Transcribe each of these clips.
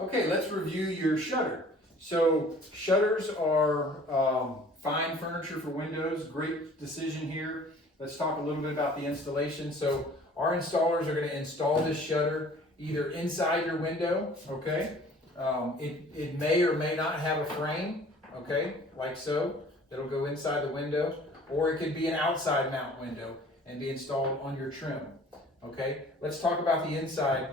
Okay, let's review your shutter. So shutters are fine furniture for windows. Great decision here. Let's talk a little bit about the installation. So our installers are going to install this shutter either inside your window, okay? It may or may not have a frame, okay, like so. It'll go inside the window, or it could be an outside mount window and be installed on your trim, okay? Let's talk about the inside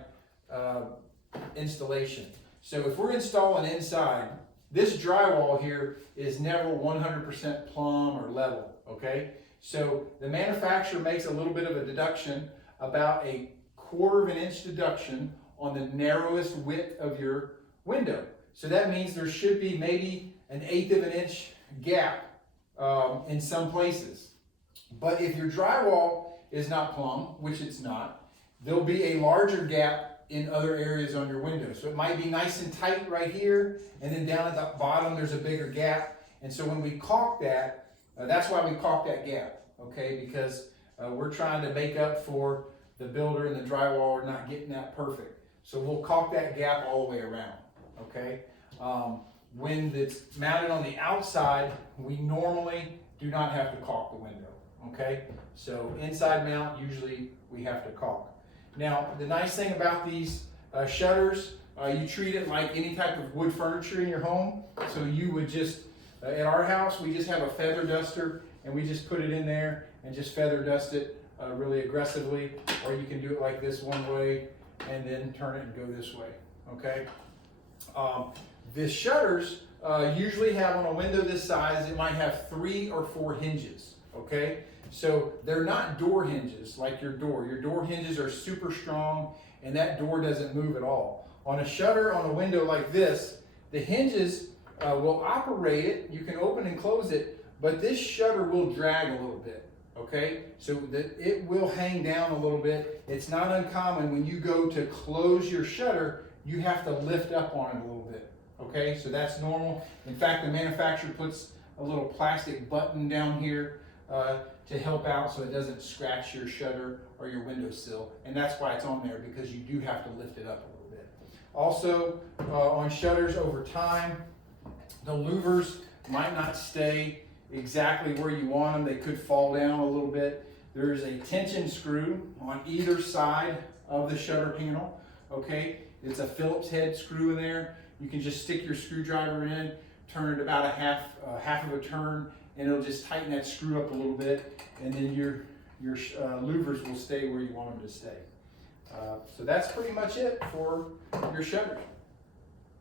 installation. So if we're installing inside, this drywall here is never 100% plumb or level, okay? So the manufacturer makes a little bit of a deduction, about a 1/4 of an inch deduction on the narrowest width of your window. So that means there should be maybe an 1/8 of an inch gap in some places. But if your drywall is not plumb, which it's not, there'll be a larger gap in other areas on your window. So it might be nice and tight right here, and then down at the bottom there's a bigger gap. And so when we caulk that, that's why we caulk that gap, okay? Because we're trying to make up for the builder and the drywall not getting that perfect. So we'll caulk that gap all the way around, okay? When it's mounted on the outside, we normally do not have to caulk the window, okay? So inside mount, usually we have to caulk. Now, the nice thing about these shutters, you treat it like any type of wood furniture in your home. So you would just, at our house, we just have a feather duster and we just put it in there and just feather dust it really aggressively. Or you can do it like this one way and then turn it and go this way, okay? The shutters usually have, on a window this size, it might have 3 or 4 hinges, okay? So they're not door hinges like your door. Your door hinges are super strong and that door doesn't move at all. On a shutter on a window like this, the hinges will operate it. You can open and close it, but this shutter will drag a little bit, okay? So that it will hang down a little bit. It's not uncommon when you go to close your shutter, you have to lift up on it a little bit, okay? So that's normal. In fact, the manufacturer puts a little plastic button down here to help out so it doesn't scratch your shutter or your windowsill. And that's why it's on there, because you do have to lift it up a little bit. Also, on shutters over time, the louvers might not stay exactly where you want them. They could fall down a little bit. There's a tension screw on either side of the shutter panel, okay? It's a Phillips head screw in there. You can just stick your screwdriver in, turn it about half of a turn, and it'll just tighten that screw up a little bit, and then your louvers will stay where you want them to stay. So that's pretty much it for your shutters.